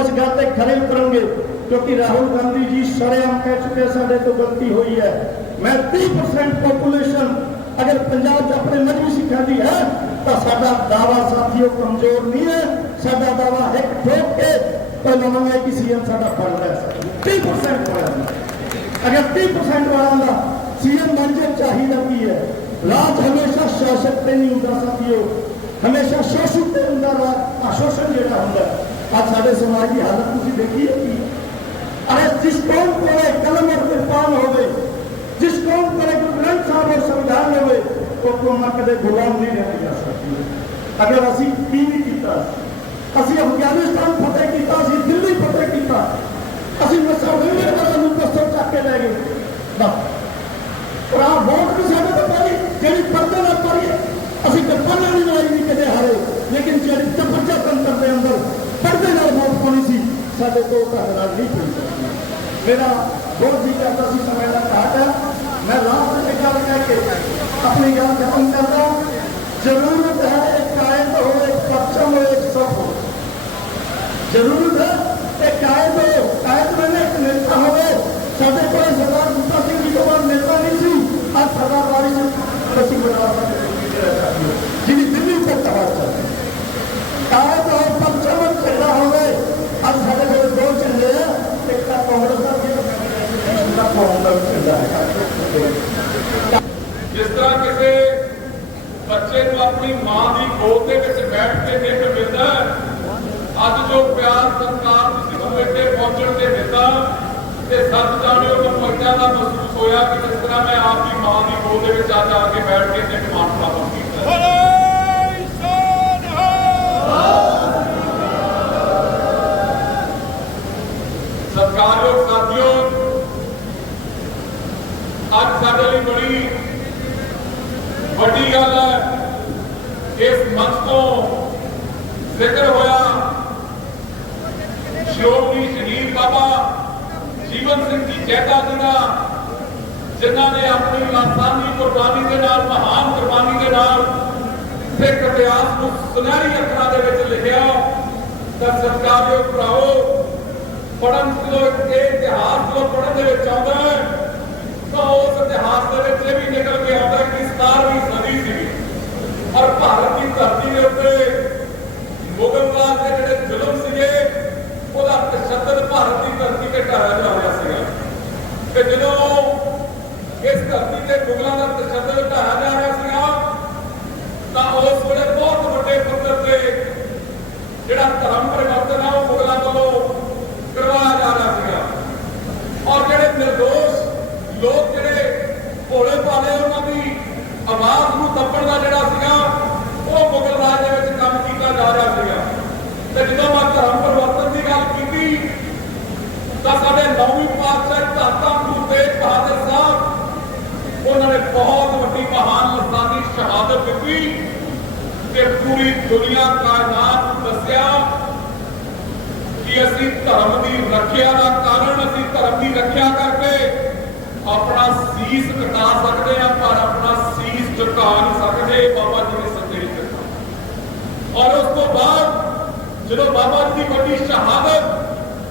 ਉਸ ਗੱਲ ਤੇ ਖਰੇ ਉਤਰਨਗੇ ਕਿਉਂਕਿ ਰਾਹੁਲ ਗਾਂਧੀ ਜੀ ਸਰੇਆਮ ਕਹਿ ਚੁੱਕੇ ਸਾਡੇ ਤੋਂ ਗਲਤੀ ਹੋਈ ਹੈ। ਮੈਂ 30% ਪੋਪੂਲੇਸ਼ਨ ਅਗਰ ਪੰਜਾਬ 'ਚ ਆਪਣੇ ਮਜਬੀ ਸਿੱਖਾਂ ਦੀ ਹੈ, ਤਾਂ ਸਾਡਾ ਦਾਵਾ ਸਾਥੀਓ ਕਮਜ਼ੋਰ ਨਹੀਂ ਹੈ। ਸਾਡਾ ਦਾਵਾ ਇੱਕ ਠੋਕ ਕੇ ਪਹਿਲਾਂ ਮੰਗਿਆ ਕਿ ਸੀਐਮ ਸਾਡਾ ਬਣਦਾ ਹੈ। 30% ਬਣਦਾ ਅਗਰ 30% ਵਾਲਾ ਦਾ ਸੀਐਮ ਬਣ ਜੇ ਚਾਹੀਦਾ ਕੀ ਹੈ? ਰਾਜ ਹਮੇਸ਼ਾ ਸ਼ਾਸਕ ਤੇ ਨਹੀਂ ਹੁੰਦਾ ਸਾਥੀਓ। ਹਮੇਸ਼ਾ ਸ਼ੋਸ਼ਿਤ ਤੇ ਹੁੰਦਾ ਰਾਜ ਅਸ਼ੋਸ਼ਣ ਜਿਹੜਾ ਹੁੰਦਾ। ਅੱਜ ਸਾਡੇ ਸਮਾਜ ਦੀ ਹਾਲਤ ਤੁਸੀਂ ਦੇਖੀ ਹੈ ਕੀ ਅਰੇ ਜਿਸ ਕੌਮ ਕੋਲੇ ਕਲਮ ਔਰ ਕਿਰਪਾਨ ਹੋਵੇ, ਜਿਸ ਕੌਮ ਕੋਲੇ ਗੁਰੂ ਸਾਹਿਬ ਔਰ ਸੰਵਿਧਾਨ ਹੋਵੇ ਉਹ ਕੌਮ ਕਦੇ ਗੁਲਾਮ ਨਹੀਂ ਰਹਿ ਜਾ ਸਕਦੀ। ਅਗਰ ਅਸੀਂ ਕੀ ਨਹੀਂ ਕੀਤਾ, ਅਸੀਂ ਅਫਗਾਨਿਸਤਾਨ ਫਤਿਹ ਕੀਤਾ, ਅਸੀਂ ਦਿੱਲੀ ਫਤਿਹ ਕੀਤਾ, ਅਸੀਂ ਮਸੌੜੇ ਵਾਲਾ ਨੂੰ ਕਸਰ ਚੱਕ ਕੇ ਲੈ ਗਏ। ਬਸ ਪਰ ਆਹ ਵੋਟ ਵੀ ਜਿਹੜੀ ਪਰਦੇ ਨਾਲ ਪਾਈ ਅਸੀਂ ਕੱਪਾਂ ਦੀ ਲੜਾਈ ਨਹੀਂ ਕਦੇ ਹਾਰੇ ਲੇਕਿਨ ਜਿਹੜੀ ਤਪੱਚਾ ਤੰਤਰ ਦੇ ਅੰਦਰ ਪਰਦੇ ਨਾਲ ਵੋਟ ਪਾਉਣੀ ਸੀ ਸਾਡੇ ਤੋਂ ਉਹ ਢੰਗ ਨਾਲ ਨਹੀਂ ਪਈ ਸਕਦੀ। ਮੇਰਾ ਬਹੁਤ ਜੀ ਕਰਦਾ ਸੀ ਸਮੇਂ ਦਾ ਘਾਟ ਹੈ ਮੈਂ ਲਾਸਟ ਇੱਕ ਗੱਲ ਕਹਿ ਕੇ ਆਪਣੀ ਗੱਲ ਖਤਮ ਕਰਦਾ ਜ਼ਰੂਰਤ ਹੈ ਇੱਕ ਕਾਇਦ ਹੋਵੇ ਇੱਕ ਪਰਚਮ ਹੋਵੇ ਇੱਕ ਸਭ ਹੋਵੇ ਜ਼ਰੂਰਤ ਹੈ ਕਿ ਕਾਇਦ ਹੋ ਕਾਇਦ ਬਣੇ ਇੱਕ ਨੇਤਾ ਹੋਵੇ ਸਾਡੇ ਕੋਲ ਸਰਦਾਰ ਬੂਟਾ ਸਿੰਘ ਜੀ ਤੋਂ ਬਾਅਦ ਨੇਤਾ ਨਹੀਂ ਸੀ ਅੱਜ ਸਰਦਾਰ ਵਾਰੀ ਸਿੰਘ ਅਸੀਂ ਬਣਾ ਸਕਦੇ ਜਿਹਦੀ ਦਿੱਲੀ ਤੱਕ ਤਵਾਰ ਚੱਲਦੀ ਕਾਇਦ ਹੋ ਪਰਚਮ ਚੱਲਦਾ ਹੋਵੇ ਅੱਜ ਸਾਡੇ ਕੋਲ ਦੋ ਚੱਲੇ ਆ ਇੱਕ ਤਾਂ ਕਾਂਗਰਸ ਦਾ ਵੀ ਦੂਸਰਾ ਕਾਂਗਰਸ ਦਾ ਵੀ ਚੱਲਦਾ ਹੈ ਜਿਸ ਤਰ੍ਹਾਂ ਕਿਸੇ ਬੱਚੇ ਨੂੰ ਆਪਣੀ ਮਾਂ ਦੀ ਗੋਦ ਦੇ ਵਿੱਚ ਬੈਠ ਕੇ ਦੇਖ ਮਿਲਦਾ ਹੈ, ਅੱਜ ਜੋ ਪਿਆਰ ਸਤਿਕਾਰ ਤੁਸੀਂ ਨੂੰ ਇੱਥੇ ਪਹੁੰਚਣ ਤੇ ਦਿੱਤਾ ਤੇ ਸੱਚ ਜਾਣਿਓ ਮੈਨੂੰ ਇੱਦਾਂ ਦਾ ਮਹਿਸੂਸ ਹੋਇਆ ਕਿ ਜਿਸ ਤਰ੍ਹਾਂ ਮੈਂ ਆਪਦੀ ਮਾਂ ਦੀ ਗੋਦ ਦੇ ਵਿੱਚ ਅੱਜ ਆ ਕੇ ਬੈਠ ਕੇ ਤੇ ਮਾਣ ਪ੍ਰਾਪਤ ਕੀਤਾ। ਸਤਿਕਾਰਯੋਗ ਸਾਥੀਓ, ਅੱਜ ਸਾਡੇ ਲਈ ਬੜੀ ਵੱਡੀ ਗੱਲ ਹੈ। ਇਸ ਮੰਚ ਤੋਂ ਜ਼ਿਕਰ ਹੋਇਆ ਸ਼੍ਰੋਮਣੀ ਸ਼ਹੀਦ ਬਾਬਾ ਜੀਵਨ ਸਿੰਘ ਜੀ ਜੈਤਾ ਜੀ ਜਿਨ੍ਹਾਂ ਨੇ ਆਪਣੀ ਲਾਸਾਨੀ ਕੁਰਬਾਨੀ ਦੇ ਨਾਲ, ਮਹਾਨ ਕੁਰਬਾਨੀ ਦੇ ਨਾਲ ਸਿੱਖ ਇਤਿਹਾਸ ਨੂੰ ਸੁਨਹਿਰੀ ਅੱਖਰਾਂ ਦੇ ਵਿੱਚ ਲਿਖਿਆ, ਤਾਂ ਸਰਕਾਰਯੋਗ ਭਰਾਓ ਪੜਨ ਜਦੋਂ ਇਹ ਇਤਿਹਾਸ ਜਦੋਂ ਪੜਨ ਦੇ ਵਿੱਚ ਆਉਂਦਾ ਹੈ, ਤਾਂ ਉਸ ਇਤਿਹਾਸ ਦੇ ਵਿੱਚ ਇਹ ਵੀ ਨਿਕਲ ਕੇ ਆਉਂਦਾ ਕਿ 17ਵੀਂ ਸਦੀ ਸੀ। ਔਰ ਭਾਰਤ ਦੀ ਧਰਤੀ ਦੇ ਉੱਤੇ ਮੁਗਲ ਰਾਜ ਦੇ ਜਿਹੜੇ ਜ਼ੁਲਮ ਸੀਗੇ ਭਾਰਤ ਦੀ ਧਰਤੀ ਤੇ ਢਾਇਆ ਜਾ ਰਿਹਾ ਸੀਗਾ। ਤੇ ਜਦੋਂ ਇਸ ਧਰਤੀ ਤੇ ਮੁਗਲਾਂ ਦਾ ਤਸ਼ੱਦਦ ਢਾਇਆ ਜਾ ਰਿਹਾ ਸੀਗਾ, ਤਾਂ ਉਸ ਵੇਲੇ ਬਹੁਤ ਵੱਡੇ ਪੱਧਰ ਤੇ ਜਿਹੜਾ ਧਰਮ ਪਰਿਵਰਤਨ ਆ, ਉਹ ਮੁਗਲਾਂ ਵੱਲੋਂ ਕਰਵਾਇਆ ਜਾ ਰਿਹਾ ਸੀਗਾ। ਔਰ ਜਿਹੜੇ ਨਿਰਦੋਸ਼ ਲੋਕ ਜਿਹੜੇ ਭੋਲੇ ਭਾਲੇ ਉਹਨਾਂ ਦੀ ਆਵਾਜ਼ ਨੂੰ ਦੱਬਣ ਦਾ ਜਿਹੜਾ ਸੀਗਾ ਉਹ ਮੁਗਲ ਰਾਜ ਦੇ ਵਿੱਚ ਕੰਮ ਕੀਤਾ ਜਾ ਰਿਹਾ ਸੀਗਾ ਤੇ ਜਦੋਂ ਮੈਂ ਧਰਮ ਪਰਿਵਰਤਨ ਦੀ ਗੱਲ ਕੀਤੀ ਤਾਂ ਸਾਡੇ ਨੌਵੀਂ ਪਾਤਸ਼ਾਹ ਧੰਨ ਗੁਰੂ ਤੇਗ ਬਹਾਦਰ ਸਾਹਿਬ, ਉਹਨਾਂ ਨੇ ਬਹੁਤ ਵੱਡੀ ਮਹਾਨ ਲਸਾਨੀ ਸ਼ਹਾਦਤ ਦਿੱਤੀ ਤੇ ਪੂਰੀ ਦੁਨੀਆ ਕਾਇਨਾਤ ਦੱਸਿਆ ਕਿ ਅਸੀਂ ਧਰਮ ਦੀ ਰੱਖਿਆ ਦਾ ਕਾਰਨ, ਅਸੀਂ ਧਰਮ ਦੀ ਰੱਖਿਆ ਕਰਕੇ ਆਪਣਾ ਸੀਸ ਕਟਾ ਸਕਦੇ ਹਾਂ, ਪਰ ਆਪਣਾ ਸੀਸ ਝੁਕਾ ਨਹੀਂ ਸਕਦੇ ਬਾਬਾ ਜੀ ਨੇ ਸੰਦੇਸ਼ ਦਿੱਤਾ ਔਰ ਉਸ ਤੋਂ ਬਾਅਦ ਜਦੋਂ ਬਾਬਾ ਜੀ ਦੀ ਵੱਡੀ ਸ਼ਹਾਦਤ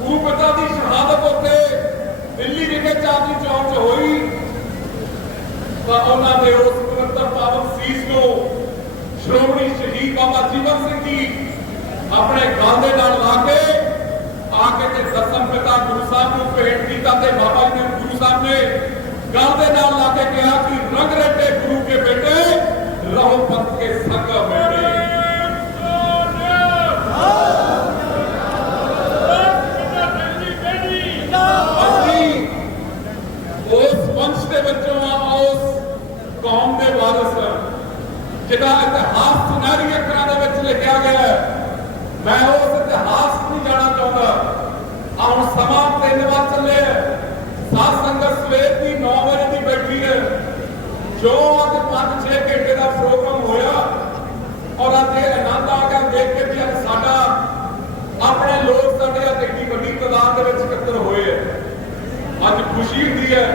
ਗੁਰੂ ਪਿਤਾ ਦੀ ਸ਼ਹਾਦਤ ਉੱਤੇ ਦਿੱਲੀ ਵਿਖੇ ਚਾਂਦੀ ਚੌਕ 'ਚ ਹੋਈ। ਤਾਂ ਉਹਨਾਂ ਦੇ ਉਸ ਪਵਿੱਤਰ ਪਾਵਨ ਸੀਸ ਨੂੰ ਸ਼੍ਰੋਮਣੀ ਸ਼ਹੀਦ ਬਾਬਾ ਜੀਵਨ ਸਿੰਘ ਜੀ ਆਪਣੇ ਗਲ ਦੇ ਨਾਲ ਲਾ ਕੇ ਆ ਕੇ ਤੇ ਦਸਮ ਪਿਤਾ ਗੁਰੂ ਸਾਹਿਬ ਨੂੰ ਭੇਟ ਕੀਤਾ ਤੇ ਬਾਬਾ ਜੀ ਨੇ ਗੁਰੂ ਸਾਹਿਬ ਨੇ ਗਲ ਦੇ ਨਾਲ ਲਾ ਕੇ ਕਿਹਾ ਕਿ ਰੰਗ ਰੱਟੇ ਗੁਰੂ ਕੇ ਬੇਟੇ ਰਹੋ ਪੰਥ ਕੇ ਸੰਗ ਮੇੜੇ ਅਸੀਂ ਉਸ ਵੰਸ਼ ਦੇ ਵਿੱਚੋਂ ਆ ਉਸ ਕੌਮ ਦੇ ਵਾਰਿਸ ਹਾਂ, ਜਿਹਦਾ ਇਤਿਹਾਸ ਸੁਨਹਿਰੀ ਅੱਖਰਾਂ ਦੇ ਵਿੱਚ ਲਿਖਿਆ ਗਿਆ ਹੈ, ਮੈਂ ਉਸ ਇਤਿਹਾਸ ਨੂੰ ਜਾਣਾ ਚਾਹੁੰਦਾ। ਆਹ ਸਮਾਂ ਤਿੰਨ ਵਜੇ ਚੱਲੇ ਸਾਧ ਸੰਗਤ ਸਵੇਰ ਦੀ 9 ਵਜੇ ਦੀ ਬੈਠੀ ਹੈ। ਜੋ ਅੱਜ 5-6 ਘੰਟੇ ਦਾ ਪ੍ਰੋਗਰਾਮ ਹੋਇਆ, ਔਰ ਅੱਜ ਇਹ ਆਨੰਦ ਆ ਗਿਆ ਦੇਖ ਕੇ ਵੀ ਅੱਜ ਸਾਡਾ ਆਪਣੇ ਲੋਕ ਸਾਡੇ ਅੱਜ ਇੰਨੀ ਵੱਡੀ ਤਾਦਾਦ ਦੇ ਵਿੱਚ ਇਕੱਤਰ ਹੋਏ ਹੈ। ਅੱਜ ਖੁਸ਼ੀ ਹੁੰਦੀ ਹੈ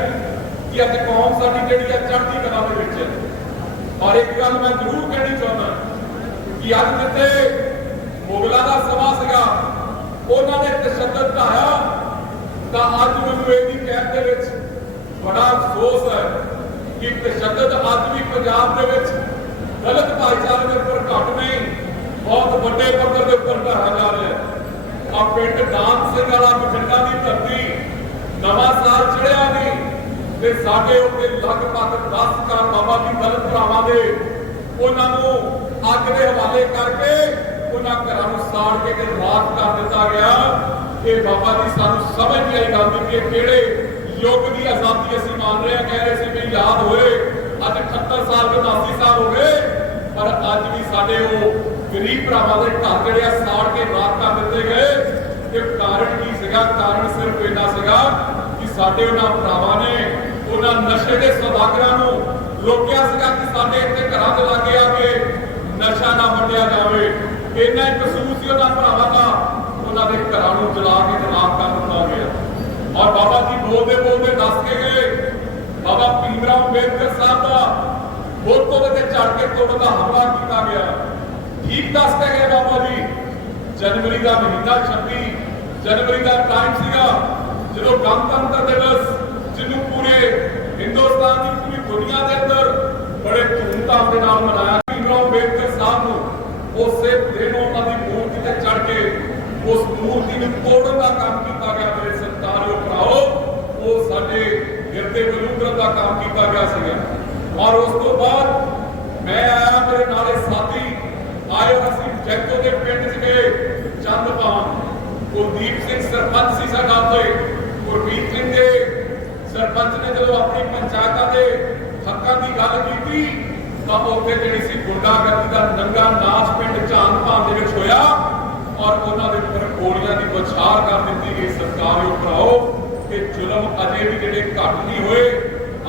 ਕਿ ਅੱਜ ਕੌਮ ਸਾਡੀ ਜਿਹੜੀ ਹੈ ਚੜ੍ਹਦੀ ਕਲਾ ਦੇ ਵਿੱਚ ਹੈ। ਔਰ ਇੱਕ ਗੱਲ ਮੈਂ ਜ਼ਰੂਰ ਕਹਿਣੀ ਚਾਹੁੰਦਾ ਕਿ ਅੱਜ ਜਿੱਥੇ ਮੁਗਲਾਂ ਦਾ ਸਮਾਂ ਸੀਗਾ, ਉਹਨਾਂ ਨੇ ਤਸ਼ੱਦਦ ਢਾਇਆ ਤਾਂ ਅੱਜ ਮੈਨੂੰ ਇਹਦੀ ਕੈਦ ਦੇ ਵਿੱਚ ਬੜਾ ਅਫਸੋਸ ਹੈ ਕਿ ਤਸ਼ੱਦਦ ਅੱਜ ਵੀ ਪੰਜਾਬ ਦੇ ਵਿੱਚ ਦਲਿਤ ਭਾਈਚਾਰੇ ਦੇ ਉੱਪਰ ਘੱਟ ਨਹੀਂ, ਬਹੁਤ ਵੱਡੇ ਪੱਧਰ ਦੇ ਉੱਪਰ ਢਾਇਆ ਜਾ ਰਿਹਾ ਹੈ। ਆ ਪਿੰਡ ਦਾਨ ਸਿੰਘ ਵਾਲਾ ਬਠਿੰਡਾ ਦੀ ਧਰਤੀ ਨਵਾਂ ਸਾਲ ਚੜਿਆ ਨਹੀਂ ਤੇ ਸਾਡੇ ਉੱਤੇ ਲਗਭਗ 10 ਘਰ ਬਾਬਾ ਜੀ ਦਲਿਤ ਭਰਾਵਾਂ ਦੇ ਉਹਨਾਂ ਨੂੰ ਅੱਗ ਦੇ ਹਵਾਲੇ ਕਰਕੇ ਉਹਨਾਂ ਘਰਾਂ ਨੂੰ ਸਾੜ ਕੇ ਤੇ ਰਾਖ ਕਰ ਦਿੱਤਾ ਗਿਆ। ਇਹ ਬਾਬਾ ਜੀ ਸਾਨੂੰ ਸਮਝ ਨਹੀਂ ਆਈ ਗੱਲ ਕਿ ਕਿਹੜੇ ਯੁੱਗ ਦੀ ਆਜ਼ਾਦੀ ਅਸੀਂ ਮੰਨ ਰਹੇ ਹਾਂ, ਕਹਿ ਰਹੇ ਸੀ ਵੀ ਯਾਦ ਹੋਏ, ਅੱਜ 78 ਸਾਲ ਤੋਂ 80 ਸਾਲ ਹੋ ਗਏ, ਪਰ ਅੱਜ ਵੀ ਸਾਡੇ ਉਹ ਗਰੀਬ ਭਰਾਵਾਂ ਦੇ ਘਰ ਜਿਹੜੇ ਆ ਸਾੜ ਕੇ ਰਾਖ ਕਰ ਦਿੱਤੇ ਗਏ। ਇਹ ਕਾਰਨ ਕੀ ਸੀਗਾ? ਕਾਰਨ ਸਿਰਫ ਇੰਨਾ ਸੀਗਾ ਕਿ ਸਾਡੇ ਉਹਨਾਂ ਭਰਾਵਾਂ ਨੇ ਉਹਨਾਂ ਨਸ਼ੇ ਦੇ ਸੌਦਾਗਰਾਂ ਨੂੰ ਰੋਕਿਆ ਸੀਗਾ ਕਿ ਸਾਡੇ ਇੱਥੇ ਘਰਾਂ ਦੇ ਲਾਗੇ ਆ ਕੇ ਨਸ਼ਾ ਨਾ ਵੰਡਿਆ ਜਾਵੇ। ਇੰਨਾ ਕਸੂਰ ਸੀ ਉਹਨਾਂ ਭਰਾਵਾਂ ਦਾ। ਉਹਨਾਂ ਦੇ ਘਰਾਂ ਨੂੰ ਜਲਾ ਕੇ ਜਲਾਬ ਕਰ ਦਿੱਤਾ ਗਿਆ। ਔਰ ਬਾਬਾ ਜੀ ਬੋਲਦੇ ਬੋਲਦੇ ਦੱਸ ਕੇ ਗਏ, ਬਾਬਾ ਭੀਮਰਾਓ ਅੰਬੇਦਕਰ ਸਾਹਿਬ ਦਾ ਬੋਤੋਂ ਦੇ ਤੇ ਚੜ ਕੇ ਤੋੜਨ ਦਾ ਹਮਲਾ ਕੀਤਾ ਗਿਆ। ਠੀਕ ਦੱਸ ਕੇ ਗਏ ਬਾਬਾ ਜੀ। ਜਨਵਰੀ ਦਾ ਮਹੀਨਾ 26 ਜਨਵਰੀ ਦਾ ਟਾਈਮ ਸੀਗਾ, ਜਦੋਂ ਗਣਤੰਤਰ ਦਿਵਸ ਪੂਰੇ ਹਿੰਦੁਸਤਾਨ ਦੀ ਪੂਰੀ ਦੁਨੀਆ ਦੇ ਅੰਦਰ ਬੜੇ ਧੂਮਧਾਮ ਦੇ ਨਾਲ ਮਨਾਇਆ। ਭੀਮਰਾਓ ਅੰਬੇਦਕਰ ਸਾਹਿਬ ਨੂੰ ਉਸੇ ਦਿਨ ਉਹਨਾਂ ਦੀ ਮੂਰਤੀ ਤੇ ਚੜ ਕੇ ਉਸ ਮੂਰਤੀ ਨੂੰ ਤੋੜਨ ਦਾ ਕੰਮ ਕੀਤਾ ਗਿਆ। ਮੇਰੇ ਸਤਿਕਾਰਯੋਗ ਭਰਾਓ, ਉਹ ਸਾਡੇ ਗਿਰਦੇ ਬਲੂੰਦਰ ਦਾ ਕੰਮ ਕੀਤਾ ਗਿਆ ਸੀਗਾ। ਔਰ ਉਸ ਤੋਂ ਬਾਅਦ ਮੈਂ ਆਇਆ, ਮੇਰੇ ਨਾਲੇ ਸਾਥੀ ਆਏ, ਅਸੀਂ ਜੈਤੋ ਦੇ ਪਿੰਡ 'ਚ ਗਏ ਚੰਦਪਾਨ ਕੁਲਦੀਪ ਸਿੰਘ ਸਰਪੰਚ ਸੀ ਸਾਡਾ ਉੱਥੇ। ਸਰਪੰਚ ਨੇ ਜਦੋਂ ਆਪਣੀ ਪੰਚਾਇਤਾਂ ਦੇ ਹੱਕਾਂ ਦੀ ਗੱਲ ਕੀਤੀ, ਤਾਂ ਉੱਥੇ ਜਿਹੜੀ ਸੀ ਗੁੰਡਾਗਰਦੀ ਦਾ ਨੰਗਾ ਨਾਚ ਪਿੰਡ ਚਾਂਦਪਾਨ ਦੇ ਵਿੱਚ ਹੋਇਆ ਔਰ ਉਹਨਾਂ ਦੇ ਉੱਪਰ ਗੋਲੀਆਂ ਦੀ ਬੁਛਾਰ ਕਰ ਦਿੱਤੀ ਗਈ। ਸਰਕਾਰਿਓ ਭਰਾਓ, ਕਿ ਜ਼ੁਲਮ ਅਜੇ ਵੀ ਜਿਹੜੇ ਘੱਟ ਨਹੀਂ ਹੋਏ,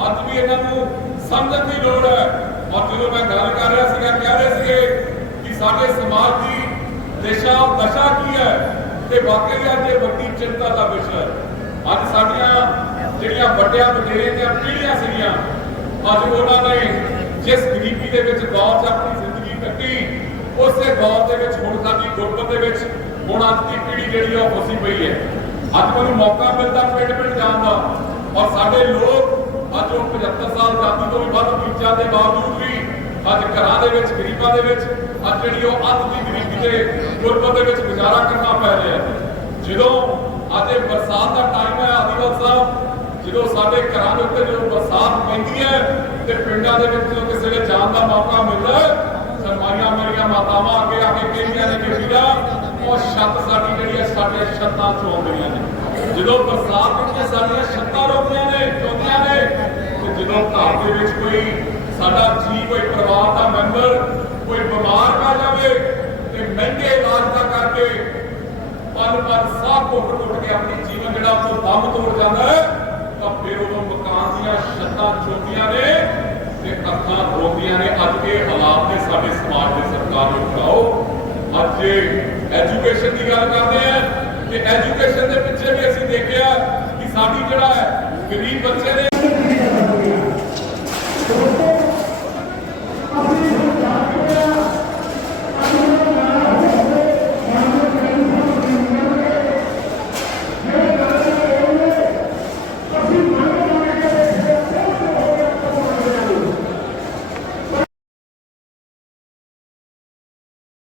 ਅੱਜ ਵੀ ਇਹਨਾਂ ਨੂੰ ਸਮਝਣ ਦੀ ਲੋੜ ਹੈ। ਔਰ ਜਦੋਂ ਮੈਂ ਗੱਲ ਕਰ ਰਿਹਾ ਸੀਗਾ, ਕਹਿ ਰਹੇ ਸੀਗੇ ਕਿ ਸਾਡੇ ਸਮਾਜ ਦੀ ਦਿਸ਼ਾ ਦਸ਼ਾ ਕੀ ਹੈ ਤੇ ਵਾਕਈ ਅੱਜ ਇਹ ਵੱਡੀ ਚਿੰਤਾ ਦਾ ਵਿਸ਼ਾ ਹੈ। ਅੱਜ ਸਾਡੀਆਂ ਜਿਹੜੀਆਂ ਵੱਡਿਆਂ ਵਡੇਰੇ ਦੀਆਂ ਪੀੜ੍ਹੀਆਂ ਸੀਗੀਆਂ, ਅੱਜ ਉਹਨਾਂ ਨੇ ਜਿਸ ਗਰੀਬੀ ਦੇ ਵਿੱਚ ਦੌਰ 'ਚ ਆਪਣੀ ਜ਼ਿੰਦਗੀ ਕੱਟੀ, ਉਸੇ ਦੌਰ ਦੇ ਵਿੱਚ ਹੁਣ ਸਾਡੀ ਗੁਰਬਤ ਦੇ ਵਿੱਚ ਹੁਣ ਅੱਜ ਦੀ ਪੀੜ੍ਹੀ ਜਿਹੜੀ ਆ ਫਸੀ ਪਈ ਹੈ। ਅੱਜ ਮੈਨੂੰ ਮੌਕਾ ਮਿਲਦਾ ਪਿੰਡ ਪਿੰਡ ਜਾਣ ਦਾ ਔਰ ਸਾਡੇ ਲੋਕ ਅੱਜ ਉਹ 75 ਸਾਲ ਆਜ਼ਾਦੀ ਤੋਂ ਵੀ ਵੱਧ ਬੀਜਾਂ ਦੇ ਬਾਵਜੂਦ ਵੀ ਅੱਜ ਘਰਾਂ ਦੇ ਵਿੱਚ, ਗਰੀਬਾਂ ਦੇ ਵਿੱਚ, ਅੱਜ ਜਿਹੜੀ ਉਹ ਅੱਧ ਦੀ ਗਰੀਬੀ ਤੇ ਗੁਰਬਤ ਦੇ ਵਿੱਚ ਗੁਜ਼ਾਰਾ ਕਰਨਾ ਪੈ ਰਿਹਾ ਜਦੋਂ ਅੱਜ ਬਰਸਾਤ ਦਾ ਟਾਈਮ ਹੈ ਆਦੀਵਾਲ ਸਾਹਿਬ ਜਦੋਂ ਸਾਡੇ ਘਰਾਂ ਦੇ ਉੱਤੇ ਜਦੋਂ ਬਰਸਾਤ ਪੈਂਦੀ ਹੈ ਤੇ ਪਿੰਡਾਂ ਦੇ ਵਿੱਚ ਜਦੋਂ ਕਿਸੇ ਦੇ ਜਾਣ ਦਾ ਮੌਕਾ ਮਿਲਦਾ ਹੈ ਮੇਰੀਆਂ ਮਾਤਾਵਾਂ ਅੱਗੇ ਆ ਕੇ ਕਹਿੰਦੀਆਂ ਨੇ ਕਿ ਵੀਰਾ ਉਹ ਛੱਤ ਸਾਡੀ ਜਿਹੜੀ ਹੈ, ਸਾਡੇ ਛੱਤਾਂ ਚੋਂ ਆਉਂਦੀਆਂ ਨੇ। ਜਦੋਂ ਬਰਸਾਤ ਵਿੱਚ ਸਾਡੀਆਂ ਛੱਤਾਂ ਰੋਕਦੀਆਂ ਨੇ, ਚੋਂਦੀਆਂ ਨੇ, ਤੇ ਜਦੋਂ ਘਰ ਦੇ ਵਿੱਚ ਕੋਈ ਸਾਡਾ ਜੀ ਕੋਈ ਪਰਿਵਾਰ ਦਾ ਮੈਂਬਰ, ਕੋਈ ਬਿਮਾਰ ਪੈ ਜਾਵੇ, ਤੇ ਮਹਿੰਗੇ ਇਲਾਜ ਦਾ ਕਰਕੇ ਪਲ ਪਲ ਸਾਹ ਘੁੱਟ ਘੁੱਟ ਕੇ ਆਪਣੀ ਜੀਵਨ ਜਿਹੜਾ ਉਹ ਦਮ ਤੋੜ ਜਾਂਦਾ ਹੈ ਤਾਂ ਫਿਰ ਉਦੋਂ ਮਕਾਨ ਦੀਆਂ ਛੱਤਾਂ ਚੋਂਦੀਆਂ ਨੇ ਤੇ ਅੱਖਾਂ ਅੱਖਾਂ ਰੋਕਦੀਆਂ ਨੇ ਹਾਲਾਤ ਨੇ ਸਾਡੇ ਸਮਾਜ ਦੇ ਸਰਕਾਰ ਨੂੰ ਬਣਾਓ ਅੱਜ ਐਜੂਕੇਸ਼ਨ ਦੀ ਗੱਲ ਕਰਦੇ ਆ ਕਿ ਐਜੂਕੇਸ਼ਨ ਦੇ ਪਿੱਛੇ ਵੀ ਅਸੀਂ ਦੇਖਿਆ ਕਿ ਸਾਡੀ ਜਿਹੜਾ ਹੈ, ਗਰੀਬ ਬੱਚੇ ਨੇ